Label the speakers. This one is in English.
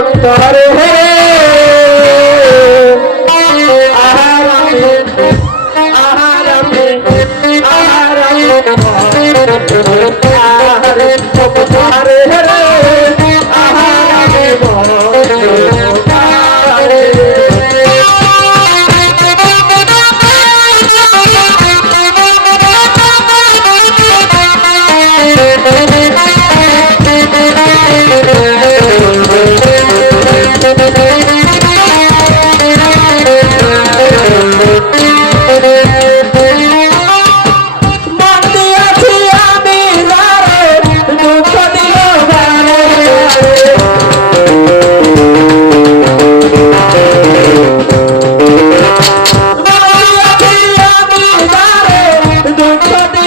Speaker 1: Dharu Don't